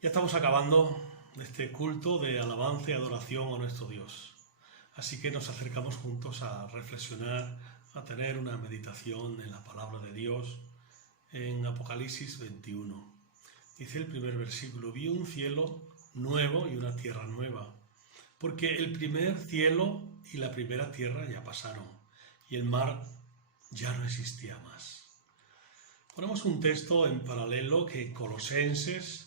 Ya estamos acabando este culto de alabanza y adoración a nuestro Dios. Así que nos acercamos juntos a reflexionar, a tener una meditación en la palabra de Dios en Apocalipsis 21. Dice el primer versículo: vi un cielo nuevo y una tierra nueva, porque el primer cielo y la primera tierra ya pasaron, y el mar ya no existía más. Ponemos un texto en paralelo que Colosenses,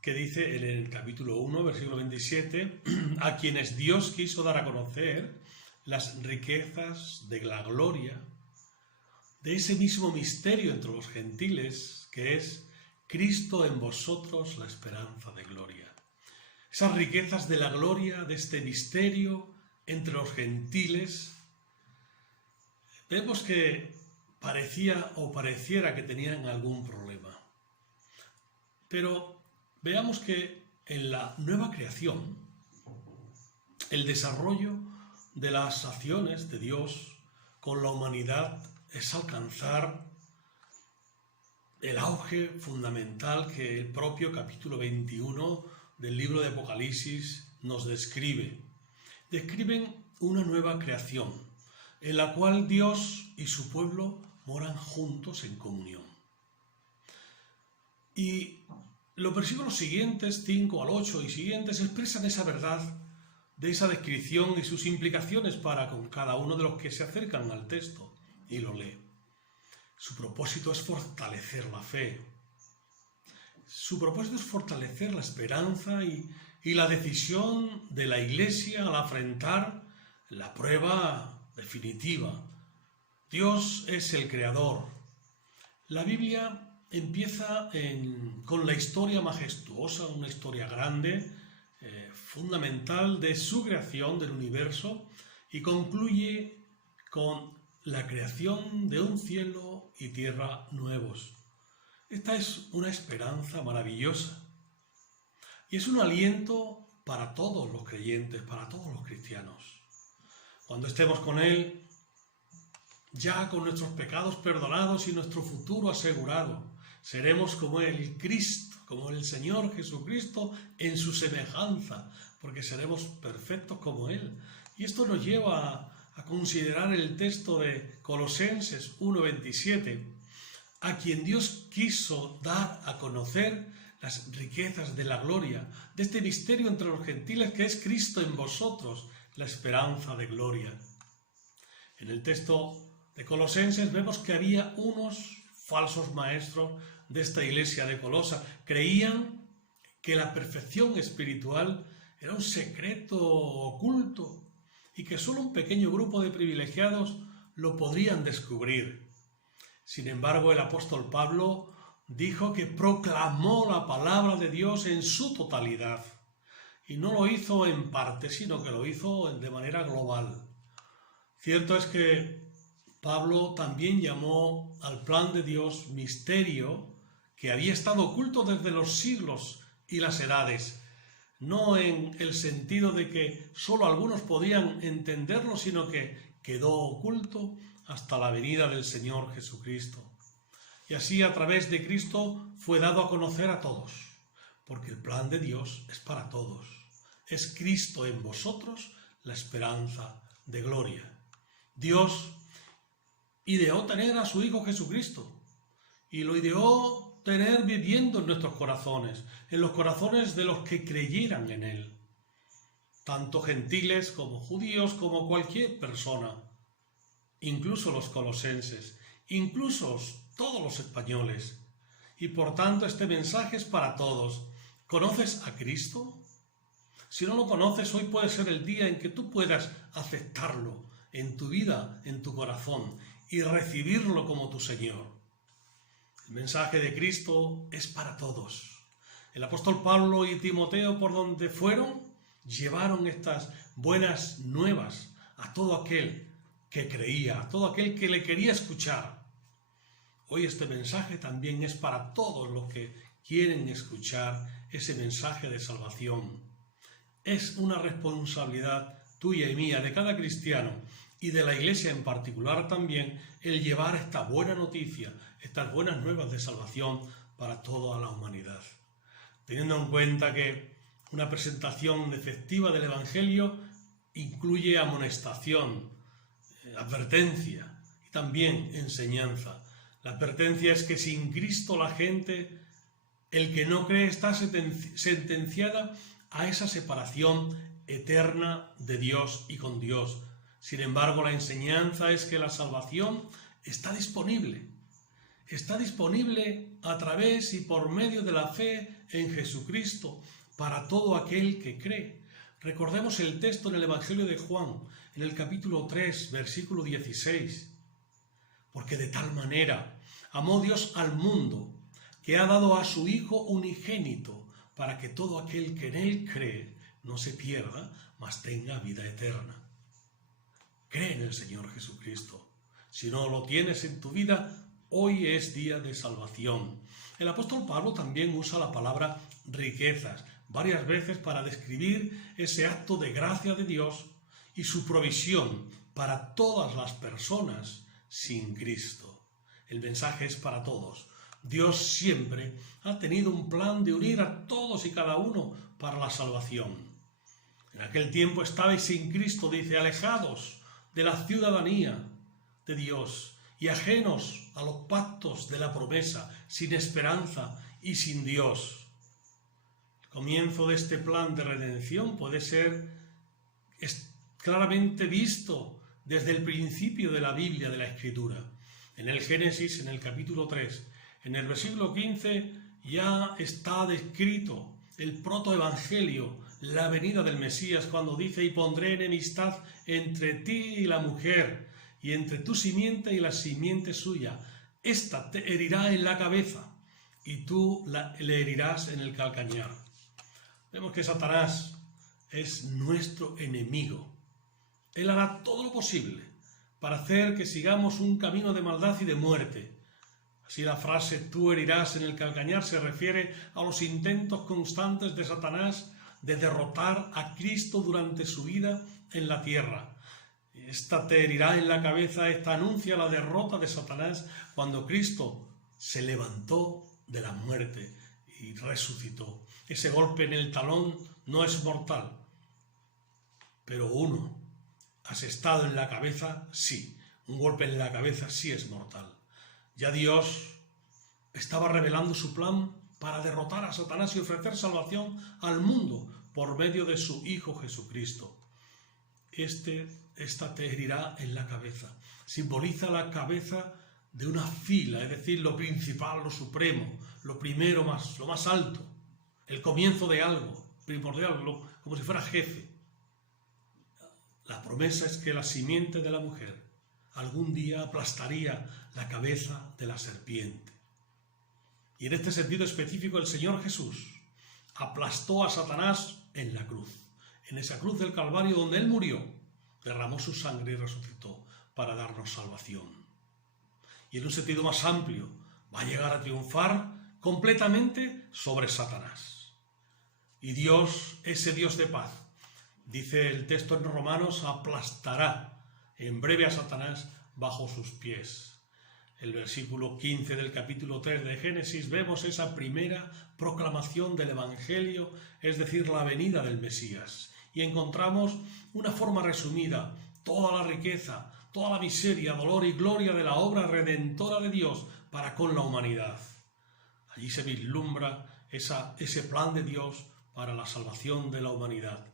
que dice en el capítulo 1, versículo 27, a quienes Dios quiso dar a conocer las riquezas de la gloria de ese mismo misterio entre los gentiles, que es Cristo en vosotros, la esperanza de gloria. Esas riquezas de la gloria de este misterio entre los gentiles, vemos que pareciera que tenían algún problema. Pero veamos que en la nueva creación, el desarrollo de las acciones de Dios con la humanidad es alcanzar el auge fundamental que el propio capítulo 21 del libro de Apocalipsis nos describe. Describen una nueva creación en la cual Dios y su pueblo moran juntos en comunión. Y los versículos siguientes, 5 al 8 y siguientes, expresan esa verdad de esa descripción y sus implicaciones para con cada uno de los que se acercan al texto y lo lee. Su propósito es fortalecer la fe. Su propósito es fortalecer la esperanza y la decisión de la Iglesia al afrontar la prueba definitiva. Dios es el Creador. La Biblia empieza con la historia majestuosa, una historia grande, fundamental de su creación del universo, y concluye con la creación de un cielo y tierra nuevos. Esta es una esperanza maravillosa y es un aliento para todos los creyentes, para todos los cristianos. Cuando estemos con Él, ya con nuestros pecados perdonados y nuestro futuro asegurado, seremos como el Cristo, como el Señor Jesucristo en su semejanza, porque seremos perfectos como Él. Y esto nos lleva a considerar el texto de Colosenses 1:27, a quien Dios quiso dar a conocer las riquezas de la gloria, de este misterio entre los gentiles que es Cristo en vosotros, la esperanza de gloria. En el texto de Colosenses vemos que había unos falsos maestros de esta iglesia de Colosa. Creían que la perfección espiritual era un secreto oculto y que solo un pequeño grupo de privilegiados lo podrían descubrir. Sin embargo, el apóstol Pablo dijo que proclamó la palabra de Dios en su totalidad y no lo hizo en parte, sino que lo hizo de manera global. Cierto es que Pablo también llamó al plan de Dios misterio que había estado oculto desde los siglos y las edades, no en el sentido de que solo algunos podían entenderlo, sino que quedó oculto hasta la venida del Señor Jesucristo. Y así a través de Cristo fue dado a conocer a todos, porque el plan de Dios es para todos. Es Cristo en vosotros la esperanza de gloria. Dios ideó tener a su Hijo Jesucristo y lo ideó tener viviendo en nuestros corazones, en los corazones de los que creyeran en Él, tanto gentiles como judíos, como cualquier persona, incluso los colosenses, incluso todos los españoles. Y por tanto este mensaje es para todos. ¿Conoces a Cristo? Si no lo conoces, hoy puede ser el día en que tú puedas aceptarlo en tu vida, en tu corazón, y recibirlo como tu Señor. El mensaje de Cristo es para todos. El apóstol Pablo y Timoteo, por donde fueron, llevaron estas buenas nuevas a todo aquel que creía, a todo aquel que le quería escuchar. Hoy este mensaje también es para todos los que quieren escuchar ese mensaje de salvación. Es una responsabilidad tuya y mía, de cada cristiano, y de la Iglesia en particular también, el llevar esta buena noticia, estas buenas nuevas de salvación para toda la humanidad. teniendo en cuenta que una presentación efectiva del Evangelio incluye amonestación, advertencia y también enseñanza. La advertencia es que sin Cristo la gente, el que no cree, está sentenciada a esa separación eterna de Dios y con Dios. Sin embargo, la enseñanza es que la salvación está disponible a través y por medio de la fe en Jesucristo para todo aquel que cree. Recordemos el texto en el Evangelio de Juan, en el capítulo 3, versículo 16. Porque de tal manera amó Dios al mundo, que ha dado a su Hijo unigénito, para que todo aquel que en él cree no se pierda, mas tenga vida eterna. Cree en el Señor Jesucristo. Si no lo tienes en tu vida, hoy es día de salvación. El apóstol Pablo también usa la palabra riquezas varias veces para describir ese acto de gracia de Dios y su provisión para todas las personas sin Cristo. El mensaje es para todos. Dios siempre ha tenido un plan de unir a todos y cada uno para la salvación. En aquel tiempo estabais sin Cristo, dice, alejados de la ciudadanía de Dios y ajenos a los pactos de la promesa, sin esperanza y sin Dios. El comienzo de este plan de redención puede ser claramente visto desde el principio de la Biblia, de la Escritura. En el Génesis, en el capítulo 3, en el versículo 15, ya está descrito el protoevangelio, la venida del Mesías, cuando dice: y pondré enemistad entre ti y la mujer, y entre tu simiente y la simiente suya. Esta te herirá en la cabeza, y tú le herirás en el calcañar. Vemos que Satanás es nuestro enemigo. Él hará todo lo posible para hacer que sigamos un camino de maldad y de muerte. Así la frase tú herirás en el calcañar se refiere a los intentos constantes de Satanás de derrotar a Cristo durante su vida en la tierra. Esta te herirá en la cabeza, esta anuncia la derrota de Satanás cuando Cristo se levantó de la muerte y resucitó. Ese golpe en el talón no es mortal, pero uno asestado en la cabeza, sí. Un golpe en la cabeza sí es mortal. Ya Dios estaba revelando su plan para derrotar a Satanás y ofrecer salvación al mundo por medio de su Hijo Jesucristo. Esta te herirá en la cabeza. Simboliza la cabeza de una fila, es decir, lo principal, lo supremo, lo primero, lo más alto, el comienzo de algo, primordial, como si fuera jefe. La promesa es que la simiente de la mujer algún día aplastaría la cabeza de la serpiente. Y en este sentido específico el Señor Jesús aplastó a Satanás en la cruz, en esa cruz del Calvario donde Él murió, derramó su sangre y resucitó para darnos salvación. Y en un sentido más amplio va a llegar a triunfar completamente sobre Satanás. Y Dios, ese Dios de paz, dice el texto en Romanos, aplastará en breve a Satanás bajo sus pies. El versículo 15 del capítulo 3 de Génesis vemos esa primera proclamación del Evangelio, es decir, la venida del Mesías. Y encontramos una forma resumida, toda la riqueza, toda la miseria, dolor y gloria de la obra redentora de Dios para con la humanidad. Allí se vislumbra ese plan de Dios para la salvación de la humanidad.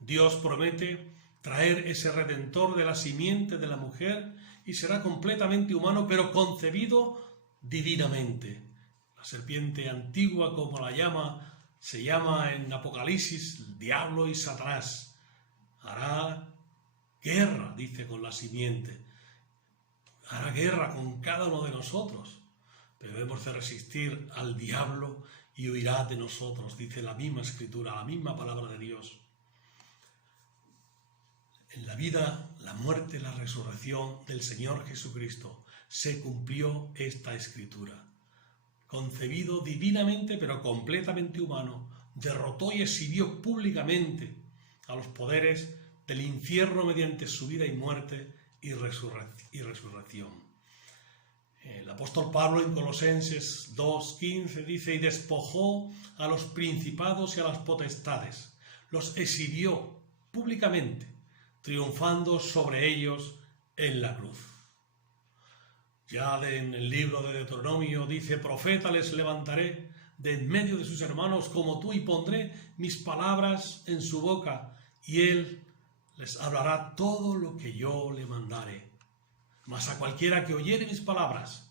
Dios promete traer ese Redentor de la simiente de la mujer y será completamente humano, pero concebido divinamente. La serpiente antigua, como se llama en Apocalipsis, diablo y Satanás. Hará guerra, dice, con la simiente. Hará guerra con cada uno de nosotros, pero hemos de resistir al diablo y huirá de nosotros, dice la misma Escritura, la misma palabra de Dios. En la vida, la muerte, la resurrección del Señor Jesucristo se cumplió esta Escritura. Concebido divinamente pero completamente humano, derrotó y exhibió públicamente a los poderes del infierno mediante su vida y muerte y resurrección. El apóstol Pablo en Colosenses 2:15 dice: y despojó a los principados y a las potestades, los exhibió públicamente, triunfando sobre ellos en la cruz. Ya en el libro de Deuteronomio dice: profeta les levantaré de en medio de sus hermanos como tú, y pondré mis palabras en su boca, y él les hablará todo lo que yo le mandare. Mas a cualquiera que oyere mis palabras,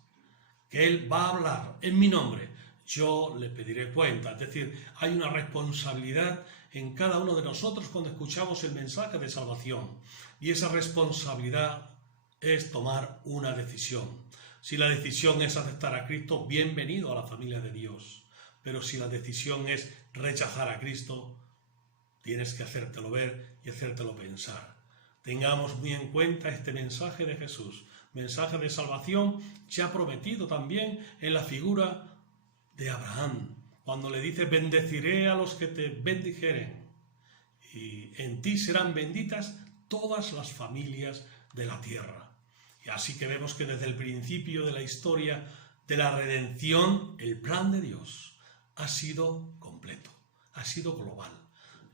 que él va a hablar en mi nombre, yo le pediré cuenta. Es decir, hay una responsabilidad en cada uno de nosotros cuando escuchamos el mensaje de salvación. Y esa responsabilidad es tomar una decisión. Si la decisión es aceptar a Cristo, bienvenido a la familia de Dios. Pero si la decisión es rechazar a Cristo, tienes que hacértelo ver y hacértelo pensar. Tengamos muy en cuenta este mensaje de Jesús, mensaje de salvación ya prometido también en la figura de Abraham, cuando le dice: bendeciré a los que te bendijeren, y en ti serán benditas todas las familias de la tierra. Y así que vemos que desde el principio de la historia de la redención, el plan de Dios ha sido completo, ha sido global.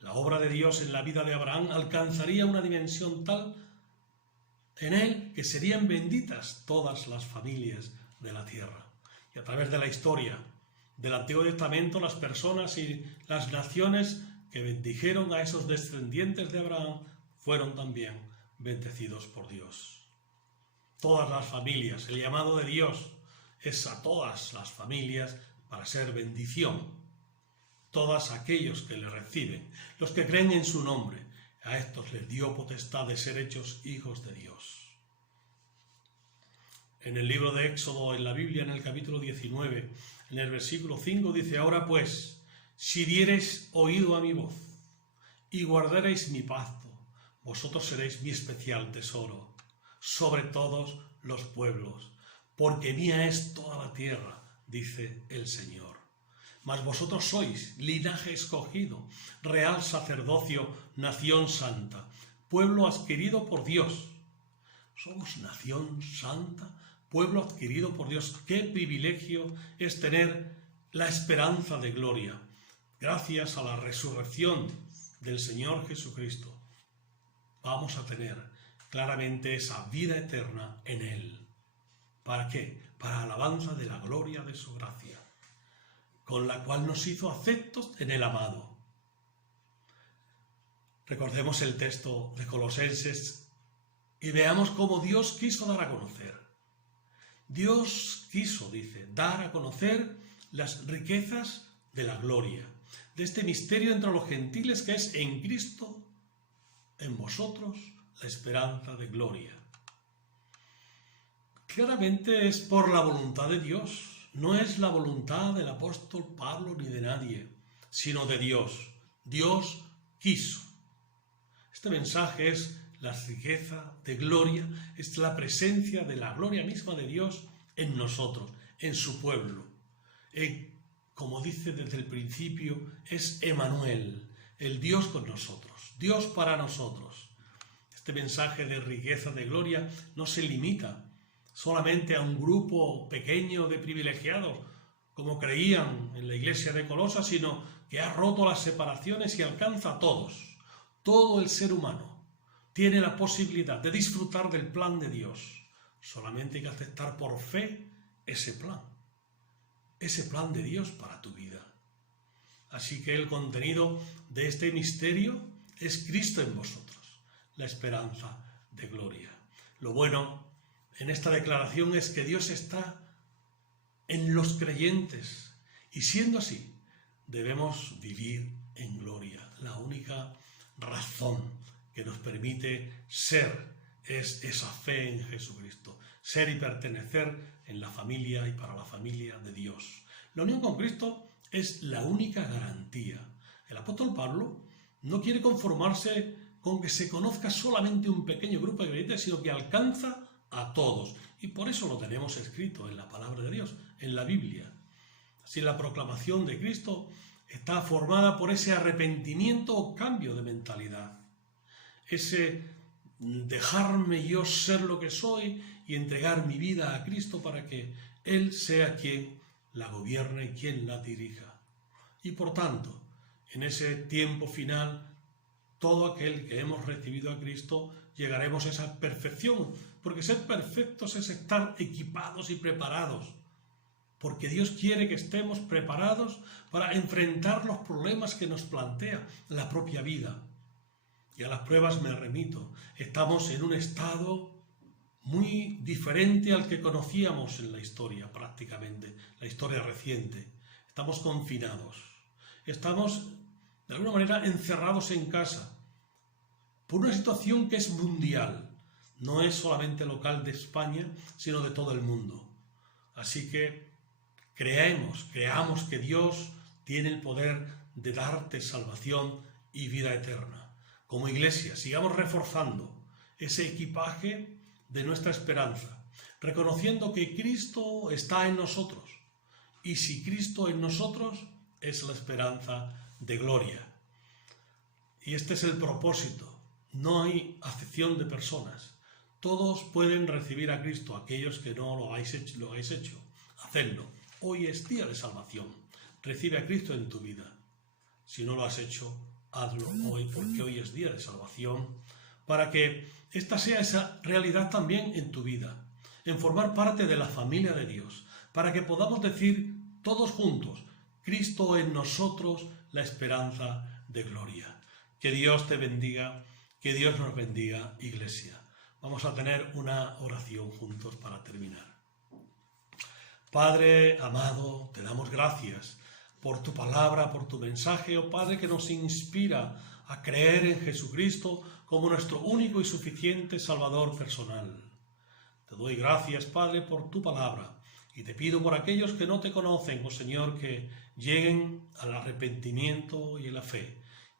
La obra de Dios en la vida de Abraham alcanzaría una dimensión tal en él que serían benditas todas las familias de la tierra. Y a través de la historia del Antiguo Testamento, las personas y las naciones que bendijeron a esos descendientes de Abraham fueron también bendecidos por Dios. Todas las familias, el llamado de Dios es a todas las familias para ser bendición. Todos aquellos que le reciben, los que creen en su nombre, a estos les dio potestad de ser hechos hijos de Dios. En el libro de Éxodo, en la Biblia, en el capítulo 19, en el versículo 5, dice: ahora pues, si diereis oído a mi voz y guardareis mi pacto, vosotros seréis mi especial tesoro sobre todos los pueblos, porque mía es toda la tierra, dice el Señor. Mas vosotros sois linaje escogido, real sacerdocio, nación santa, pueblo adquirido por Dios. Somos nación santa, pueblo adquirido por Dios. Qué privilegio es tener la esperanza de gloria, gracias a la resurrección del Señor Jesucristo. Vamos a tener claramente esa vida eterna en Él. ¿Para qué? Para alabanza de la gloria de su gracia, con la cual nos hizo aceptos en el amado. Recordemos el texto de Colosenses y veamos cómo Dios quiso dar a conocer. Dios quiso, dice, dar a conocer las riquezas de la gloria, de este misterio entre los gentiles que es en Cristo, en vosotros, la esperanza de gloria. Claramente es por la voluntad de Dios. No es la voluntad del apóstol Pablo ni de nadie, sino de Dios. Dios quiso. Este mensaje es la riqueza de gloria, es la presencia de la gloria misma de Dios en nosotros, en su pueblo. Como dice desde el principio, es Emmanuel, el Dios con nosotros, Dios para nosotros. Este mensaje de riqueza de gloria no se limita solamente a un grupo pequeño de privilegiados, como creían en la iglesia de Colosas, sino que ha roto las separaciones y alcanza a todos. Todo el ser humano tiene la posibilidad de disfrutar del plan de Dios. Solamente hay que aceptar por fe ese plan de Dios para tu vida. Así que el contenido de este misterio es Cristo en vosotros, la esperanza de gloria. Lo bueno en esta declaración es que Dios está en los creyentes y siendo así debemos vivir en gloria. La única razón que nos permite ser es esa fe en Jesucristo, ser y pertenecer en la familia y para la familia de Dios. La unión con Cristo es la única garantía. El apóstol Pablo no quiere conformarse con que se conozca solamente un pequeño grupo de creyentes, sino que alcanza a todos. Y por eso lo tenemos escrito en la palabra de Dios, en la Biblia. Así la proclamación de Cristo está formada por ese arrepentimiento o cambio de mentalidad. Ese dejarme yo ser lo que soy y entregar mi vida a Cristo para que Él sea quien la gobierne y quien la dirija. Y por tanto, en ese tiempo final, todo aquel que hemos recibido a Cristo llegaremos a esa perfección, porque ser perfectos es estar equipados y preparados, porque Dios quiere que estemos preparados para enfrentar los problemas que nos plantea la propia vida. Y a las pruebas me remito. Estamos en un estado muy diferente al que conocíamos en la historia, prácticamente, la historia reciente. Estamos confinados. Estamos, de alguna manera, encerrados en casa, por una situación que es mundial. No es solamente local de España, sino de todo el mundo. Así que creamos que Dios tiene el poder de darte salvación y vida eterna. Como iglesia, sigamos reforzando ese equipaje de nuestra esperanza, reconociendo que Cristo está en nosotros, y si Cristo en nosotros es la esperanza de gloria. Y este es el propósito. No hay acepción de personas. Todos pueden recibir a Cristo, aquellos que no lo habéis hecho. Hacedlo. Hoy es día de salvación. Recibe a Cristo en tu vida. Si no lo has hecho, hazlo hoy, porque hoy es día de salvación, para que esta sea esa realidad también en tu vida, en formar parte de la familia de Dios, para que podamos decir todos juntos, Cristo en nosotros, la esperanza de gloria. Que Dios te bendiga, que Dios nos bendiga, iglesia. Vamos a tener una oración juntos para terminar. Padre amado, te damos gracias por tu palabra, por tu mensaje, oh Padre, que nos inspira a creer en Jesucristo como nuestro único y suficiente Salvador personal. Te doy gracias, Padre, por tu palabra, y te pido por aquellos que no te conocen, oh Señor, que lleguen al arrepentimiento y a la fe.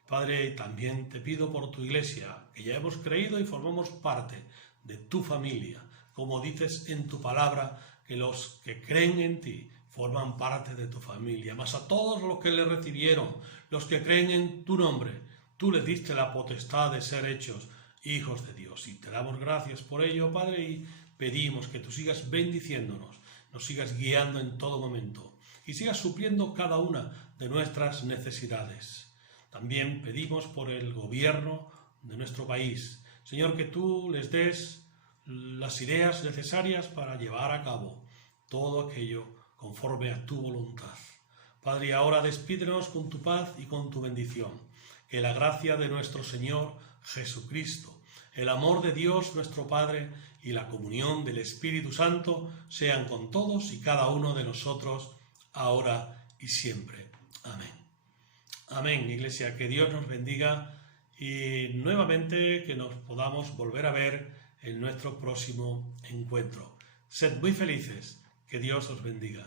Padre, también te pido por tu iglesia, que ya hemos creído y formamos parte de tu familia, como dices en tu palabra, que los que creen en ti forman parte de tu familia, mas a todos los que le recibieron, los que creen en tu nombre, tú les diste la potestad de ser hechos hijos de Dios. Y te damos gracias por ello, Padre, y pedimos que tú sigas bendiciéndonos, nos sigas guiando en todo momento y sigas supliendo cada una de nuestras necesidades. También pedimos por el gobierno de nuestro país. Señor, que tú les des las ideas necesarias para llevar a cabo todo aquello conforme a tu voluntad. Padre, ahora despídenos con tu paz y con tu bendición. Que la gracia de nuestro Señor Jesucristo, el amor de Dios nuestro Padre y la comunión del Espíritu Santo sean con todos y cada uno de nosotros, ahora y siempre. Amén. Amén, iglesia, que Dios nos bendiga y nuevamente que nos podamos volver a ver en nuestro próximo encuentro. Sed muy felices, que Dios os bendiga.